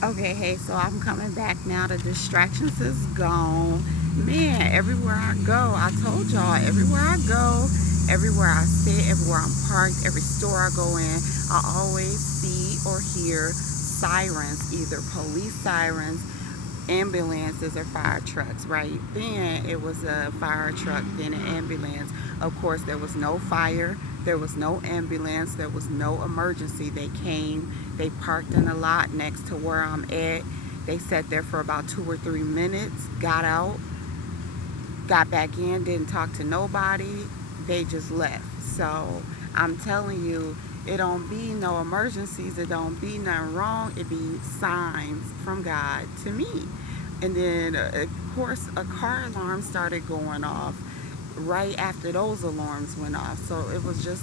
Okay, hey, so I'm coming back now. The distractions is gone. Man, everywhere I go, I told y'all, everywhere I go, everywhere I sit, everywhere I'm parked, every store I go in, I always see or hear sirens, either police sirens, ambulances, or fire trucks. Right then it was a fire truck, then an ambulance. Of course, there was no fire, there was no ambulance, there was no emergency. They came, they parked in a lot next to where I'm at. They sat there for about 2 or 3 minutes, got out, got back in, didn't talk to nobody. They just left. So I'm telling you, it don't be no emergencies. It don't be nothing wrong. It be signs from God to me. And then, of course, a car alarm started going off right after those alarms went off. So it was just,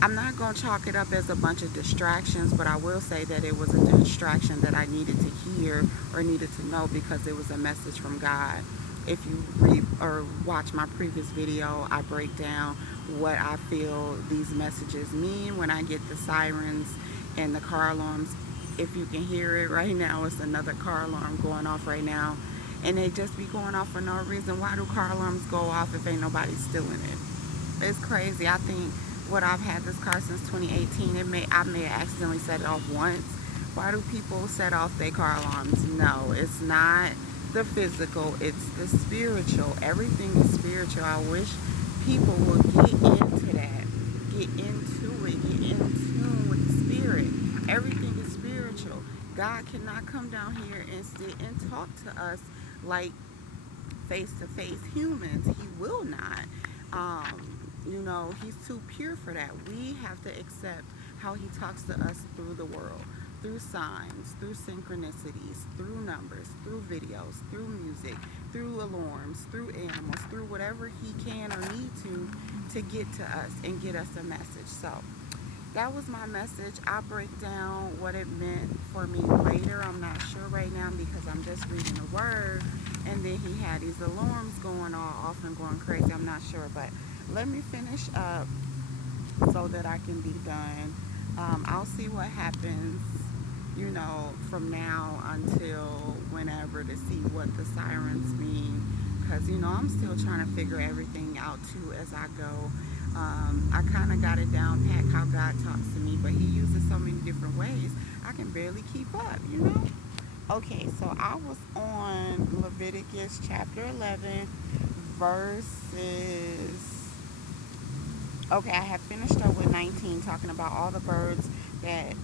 I'm not going to chalk it up as a bunch of distractions, but I will say that it was a distraction that I needed to hear or needed to know because it was a message from God. If you read or watch my previous video, I break down what I feel these messages mean when I get the sirens and the car alarms. If you can hear it right now, it's another car alarm going off right now. And they just be going off for no reason. Why do car alarms go off if ain't nobody stealing it? It's crazy. I think what I've had this car since 2018. I may have accidentally set it off once. Why do people set off their car alarms? No, it's not the physical. It's the spiritual. Everything is spiritual. I wish people would get into that. Get into it. Get in tune with the spirit. Everything is spiritual. God cannot come down here and sit and talk to us like face to face humans. He will not. He's too pure for that. We have to accept how he talks to us through the world, through signs, through synchronicities, through numbers, through videos, through music, through alarms, through animals, through whatever he can or need to get to us and get us a message. So that was my message. I'll break down what it meant for me later. I'm not sure right now because I'm just reading the word. And then he had these alarms going all off and going crazy. I'm not sure, but let me finish up so that I can be done. I'll see what happens, from now until whenever to see what the sirens mean. Because, I'm still trying to figure everything out too as I go. I kind of got it down pat how God talks to me, but he uses so many different ways. I can barely keep up. Okay, so I was on Leviticus chapter 11, verses. Okay, I have finished up with 19, talking about all the birds that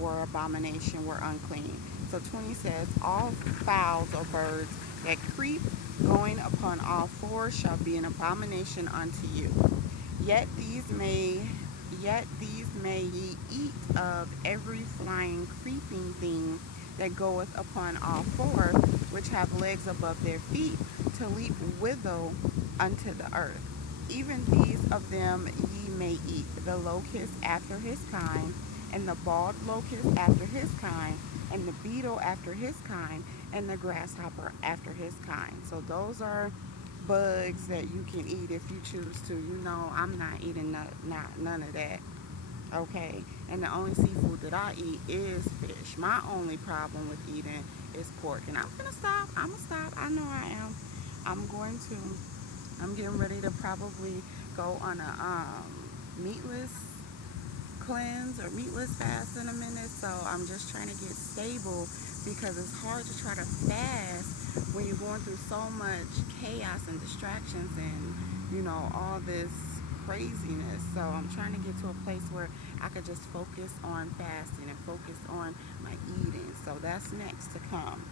were abomination, were unclean. So 20 says, all fowls or birds that creep going upon all fours shall be an abomination unto you. Yet these may Yet these may ye eat of every flying creeping thing that goeth upon all four, which have legs above their feet, to leap withal unto the earth. Even these of them ye may eat, the locust after his kind, and the bald locust after his kind, and the beetle after his kind, and the grasshopper after his kind. So those are bugs that you can eat if you choose to. I'm not eating none of that. Okay, and the only seafood that I eat is fish. My only problem with eating is pork, and I'm gonna stop. I'm gonna stop. I know I am. I'm going to. I'm getting ready to probably go on a meatless cleanse or meatless fast in a minute. So I'm just trying to get stable because it's hard to try to fast when you're going through so much chaos and distractions and all this craziness. So I'm trying to get to a place where I could just focus on fasting and focus on my eating. So that's next to come.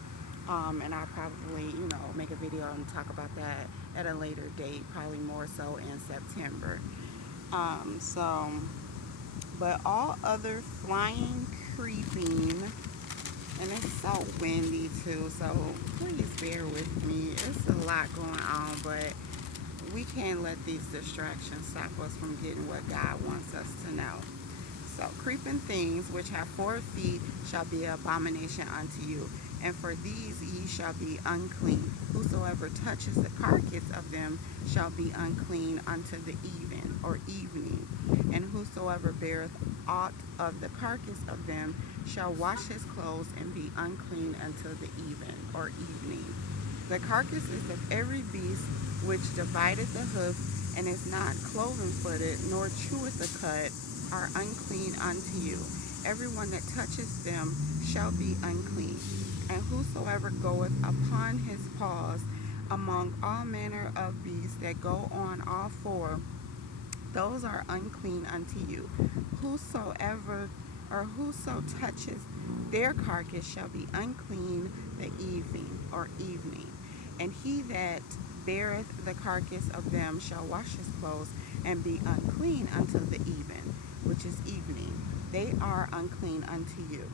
And I'll probably, make a video and talk about that at a later date, probably more so in September. So but all other flying, creeping, and it's so windy too, so please bear with me. It's a lot going on, but we can't let these distractions stop us from getting what God wants us to know. So creeping things which have 4 feet shall be an abomination unto you, and for these ye shall be unclean. Whosoever touches the carcass of them shall be unclean unto the even or evening. And whosoever beareth aught of the carcass of them shall wash his clothes and be unclean until the even or evening. The carcasses of every beast which divideth the hoof, and is not cloven-footed, nor cheweth the cud, are unclean unto you. Every one that touches them shall be unclean. And whosoever goeth upon his paws among all manner of beasts that go on all four, those are unclean unto you. Whosoever or whoso touches their carcass shall be unclean the evening or evening. And he that beareth the carcass of them shall wash his clothes and be unclean until the even, which is evening. They are unclean unto you.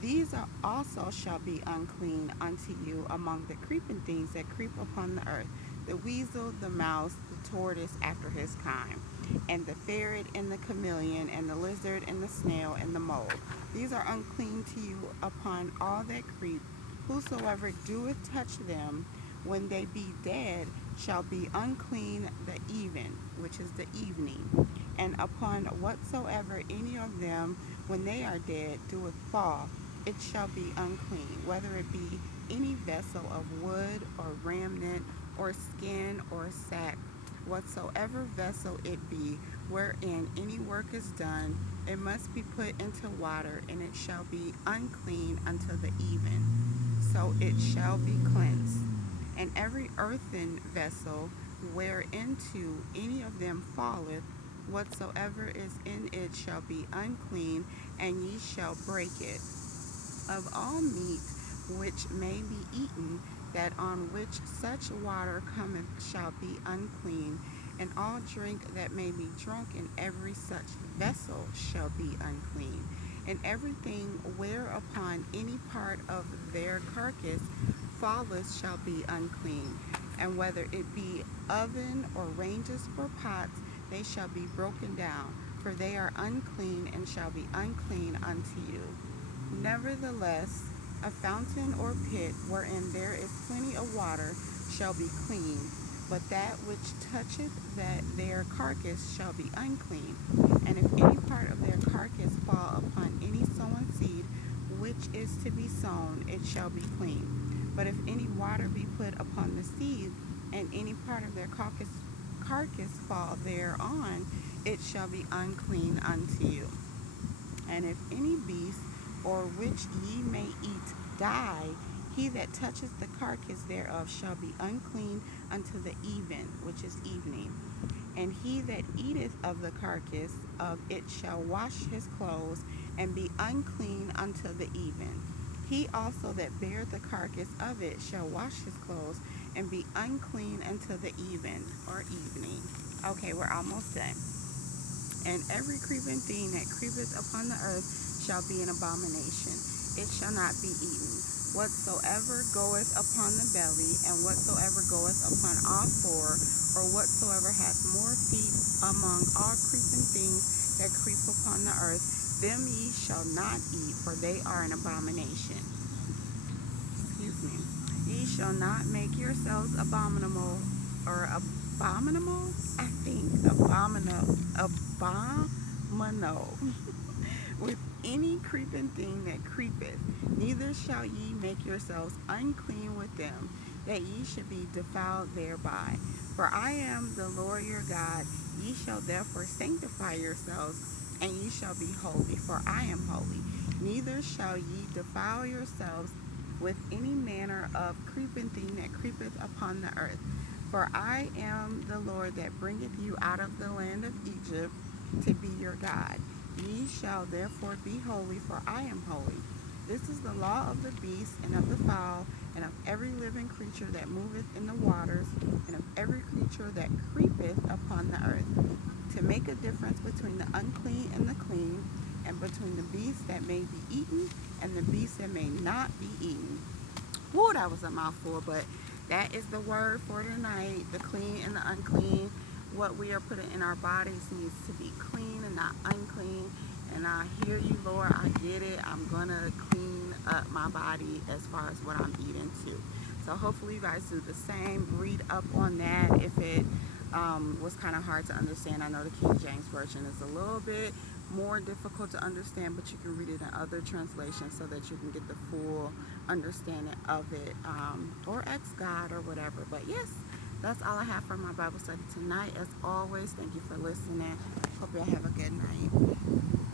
These are also shall be unclean unto you among the creeping things that creep upon the earth: the weasel, the mouse, the tortoise after his kind, and the ferret, and the chameleon, and the lizard, and the snail, and the mole. These are unclean to you upon all that creep. Whosoever doeth touch them, when they be dead, shall be unclean the even, which is the evening. And upon whatsoever any of them, when they are dead, doeth fall, it shall be unclean, whether it be any vessel of wood, or remnant, or skin, or sack. Whatsoever vessel it be, wherein any work is done, it must be put into water, and it shall be unclean until the even. So it shall be cleansed. And every earthen vessel, whereinto any of them falleth, whatsoever is in it shall be unclean, and ye shall break it. Of all meat which may be eaten, that on which such water cometh shall be unclean, and all drink that may be drunk in every such vessel shall be unclean. And everything whereupon any part of their carcass falleth shall be unclean. And whether it be oven or ranges for pots, they shall be broken down, for they are unclean, and shall be unclean unto you. Nevertheless, a fountain or pit wherein there is plenty of water shall be clean, but that which toucheth their carcass shall be unclean. And if any part of their carcass fall upon any sown seed which is to be sown, it shall be clean. But if any water be put upon the seed, and any part of their carcass fall thereon, it shall be unclean unto you. And if any beast, or which ye may eat, die, he that touches the carcass thereof shall be unclean unto the even, which is evening. And he that eateth of the carcass of it shall wash his clothes, and be unclean unto the even. He also that beareth the carcass of it shall wash his clothes, and be unclean unto the even, or evening. Okay, we're almost done. And every creeping thing that creepeth upon the earth shall be an abomination. It shall not be eaten. Whatsoever goeth upon the belly, and whatsoever goeth upon all four, or whatsoever hath more feet among all creeping things that creep upon the earth, them ye shall not eat, for they are an abomination. Excuse me. Ye shall not make yourselves abominable, or abominable? I think abominable with any creeping thing that creepeth, neither shall ye make yourselves unclean with them, that ye should be defiled thereby. For I am the Lord your God. Ye shall therefore sanctify yourselves, and ye shall be holy, for I am holy. Neither shall ye defile yourselves with any manner of creeping thing that creepeth upon the earth. For I am the Lord that bringeth you out of the land of Egypt to be your God. Ye shall therefore be holy, for I am holy. This is the law of the beast, and of the fowl, and of every living creature that moveth in the waters, and of every creature that creepeth upon the earth, to make a difference between the unclean and the clean, and between the beasts that may be eaten and the beasts that may not be eaten. Whoa, that was a mouthful, but that is the word for tonight. The clean and the unclean. What we are putting in our bodies needs to be clean and not unclean. And I hear you, Lord. I get it. I'm going to clean up my body as far as what I'm eating too. So hopefully you guys do the same. Read up on that if it was kind of hard to understand. I know the King James Version is a little bit more difficult to understand, but you can read it in other translations so that you can get the full understanding of it, or ask God or whatever. But yes, that's all I have for my Bible study tonight. As always, thank you for listening. Hope y'all have a good night.